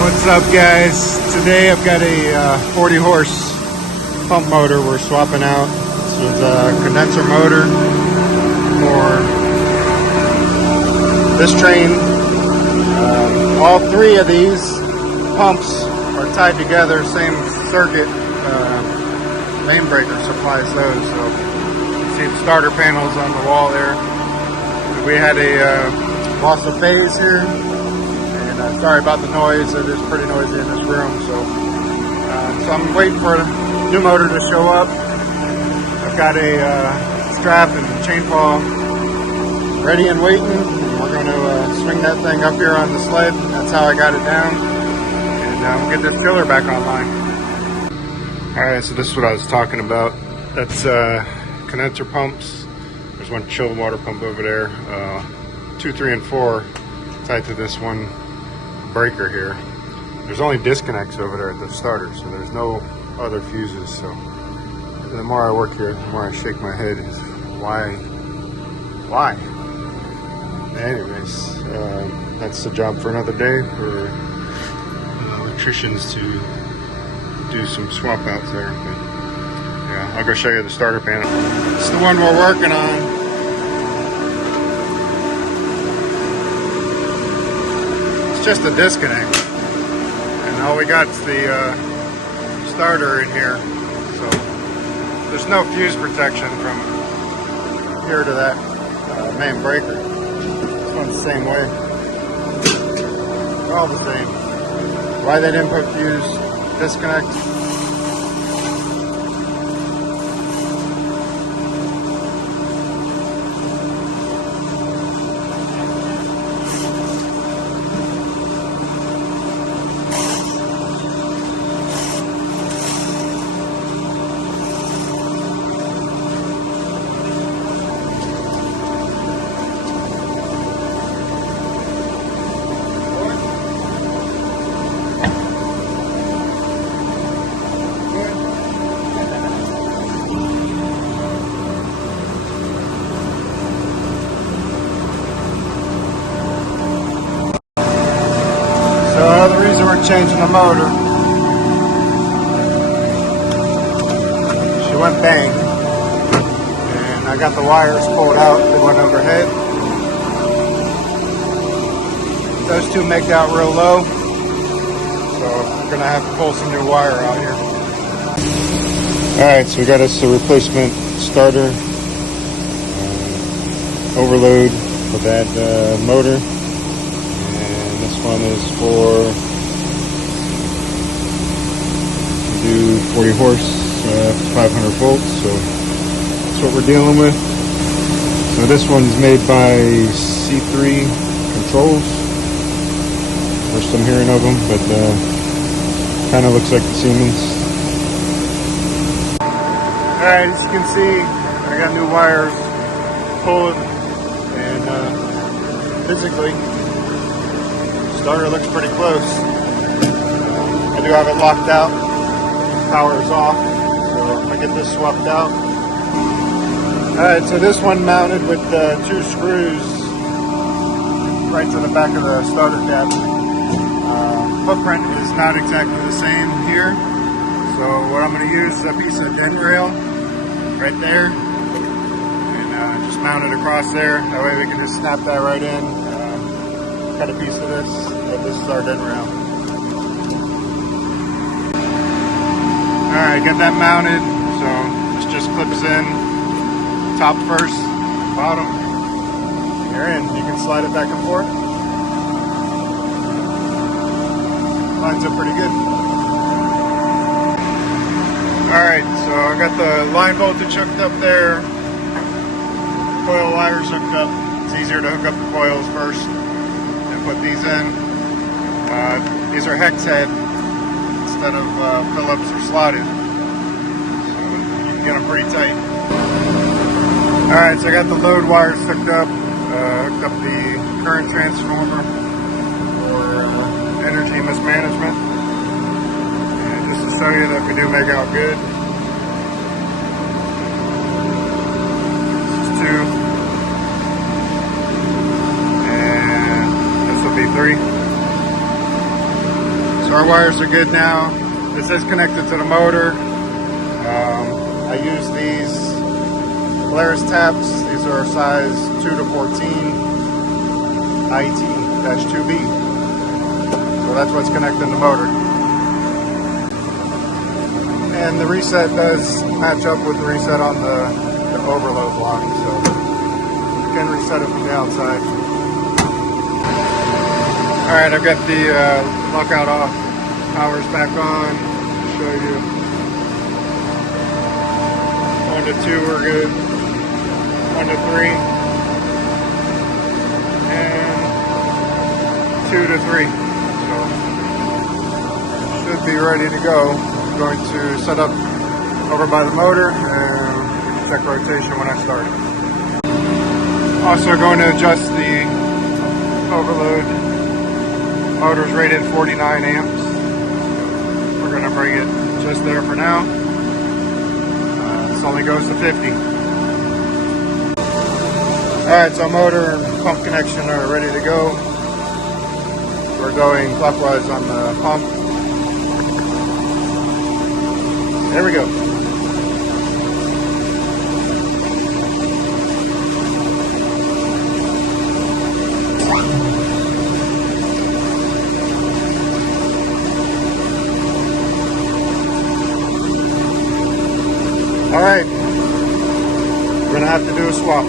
What's up, guys? Today I've got a 40 horse pump motor we're swapping out. This was a condenser motor for this train. All three of these pumps are tied together, same circuit. Main breaker supplies those. So you see the starter panels on the wall there. We had a loss of phase here. Sorry about the noise, it is pretty noisy in this room, so I'm waiting for a new motor to show up. I've got a strap and chain pawl ready and waiting. We're going to swing that thing up here on the sled. That's how I got it down, and we'll get this chiller back online. Alright, so this is what I was talking about. That's condenser pumps. There's one chilled water pump over there. 2, 3, and 4 tied to this one breaker here. There's only disconnects over there at the starter, so there's no other fuses. So the more I work here, the more I shake my head. Why? Anyways, that's the job for another day for electricians to do some swap outs there. But yeah, I'll go show you the starter panel. It's the one we're working on. Just a disconnect, and all we got is the starter in here, so there's no fuse protection from here to that main breaker. This one's the same way. They're all the same. Why they didn't put fuse disconnect? The reason we're changing the motor, she went bang, and I got the wires pulled out. They went overhead. Those two make out real low, so we're gonna have to pull some new wire out here. Alright, so we got us a replacement starter, overload for that motor. This one is for do 40 horse, 500 volts, so that's what we're dealing with. So this one's made by C3 Controls. First I'm hearing of them, but kind of looks like the Siemens. Alright, as you can see, I got new wires pulled, and physically starter looks pretty close. I do have it locked out. Power is off, so if I get this swapped out. Alright, so this one mounted with 2 screws right to the back of the starter cabinet. Footprint is not exactly the same here, so what I'm going to use is a piece of dent rail right there, and just mount it across there. That way we can just snap that right in. Cut a piece of this. This is our dent rail. Alright, got that mounted, so this just clips in, top first, bottom. You're in. You can slide it back and forth. Lines up pretty good. Alright, so I got the line voltage hooked up there, coil wires hooked up. It's easier to hook up the coils first. Put these in. These are hex head instead of Phillips or slotted, so you can get them pretty tight. Alright, so I got the load wires hooked up the current transformer for energy mismanagement, and just to show you that we do make out good. This is 2. And this will be 3. So our wires are good now. This is connected to the motor. I use these Polaris taps. These are size 2 to 14 IT-2B. So that's what's connecting the motor. And the reset does match up with the reset on the overload block, so you can reset it from the outside. Alright, I've got the lockout off. Power's back on. I'll show you. 1 to 2 we're good. 1 to 3. And 2 to 3. So should be ready to go. I'm going to set up over by the motor and check rotation when I start it. Also going to adjust the overload. Motor's rated 49 amps. We're going to bring it just there for now. This only goes to 50. Alright, so motor and pump connection are ready to go. We're going clockwise on the pump. There we go. Alright, we're going to have to do a swap.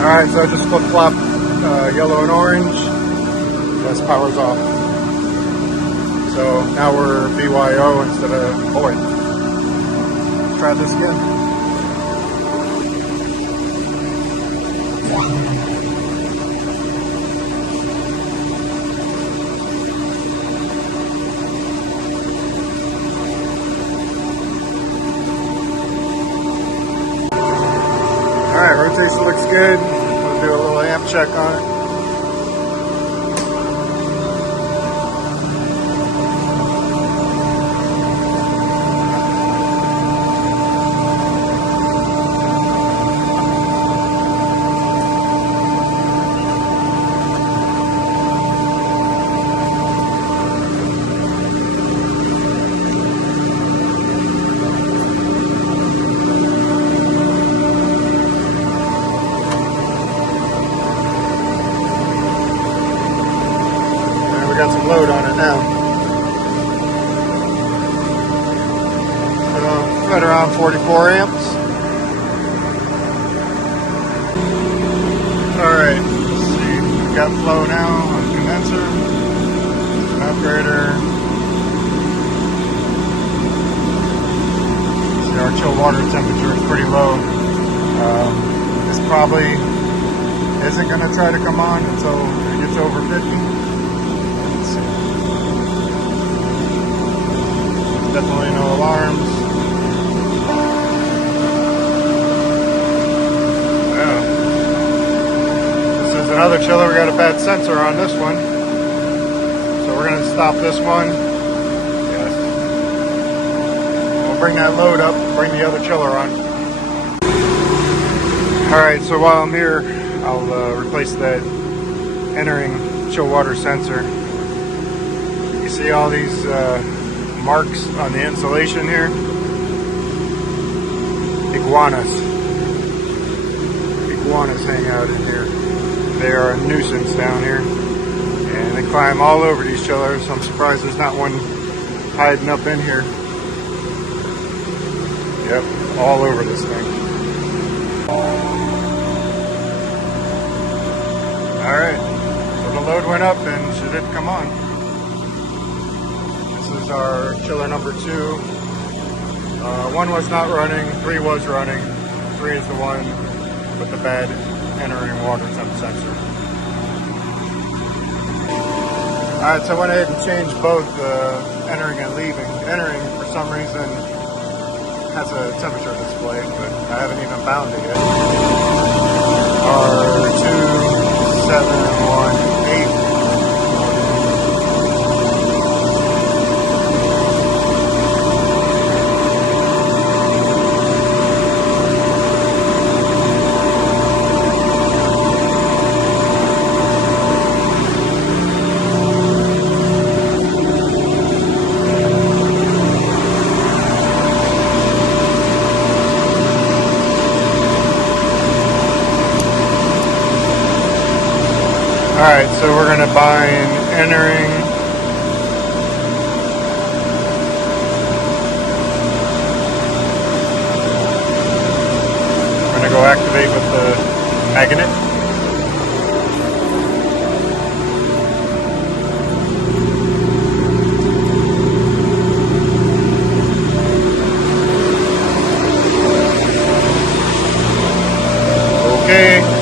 Alright, so I just flip-flopped yellow and orange. This power's off. So now we're BYO instead of void. Let's try this again. Alright, rotation looks good. We'll do a little amp check on it. Got some load on it now. Right around 44 amps. Alright, let's see. We've got flow now on the condenser. An upgrader. See, our chill water temperature is pretty low. This probably isn't going to try to come on until it gets over 50. Definitely no alarms. Yeah. This is another chiller. We got a bad sensor on this one. So we're going to stop this one. Yes. We'll bring that load up, bring the other chiller on. Alright, so while I'm here, I'll replace that entering chill water sensor. You see all these marks on the insulation here. Iguanas hang out in here. They are a nuisance down here, and they climb all over these chillers. I'm surprised there's not one hiding up in here. Yep, all over this thing. Alright, so the load went up and she did come on. This is our chiller number 2. 1 was not running, 3 was running. 3 is the one with the bad entering water temp sensor. Alright, so I went ahead and changed both entering and leaving. Entering, for some reason, has a temperature display, but I haven't even bound it yet. R2718. So we're going to bind entering. We're going to go activate with the magnet. Okay.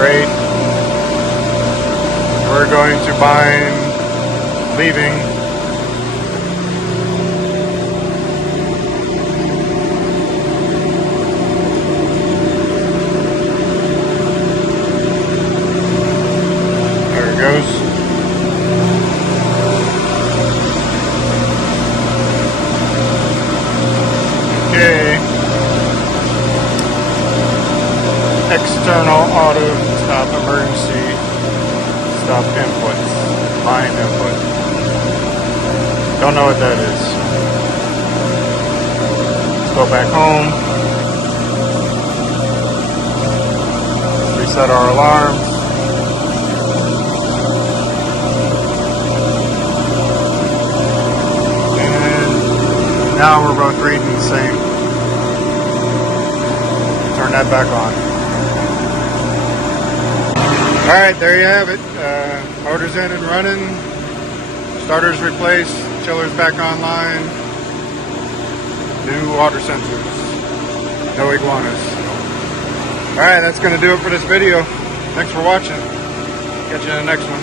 Great. We're going to bind leaving. There it goes. Okay. External auto stop emergency stop inputs. Line input. Don't know what that is. Let's go back home. Reset our alarms. And now we're both reading the same. Turn that back on. Alright, there you have it. Motor's in and running. Starter's replaced. Chiller's back online. New water sensors. No iguanas. Alright, that's going to do it for this video. Thanks for watching. Catch you in the next one.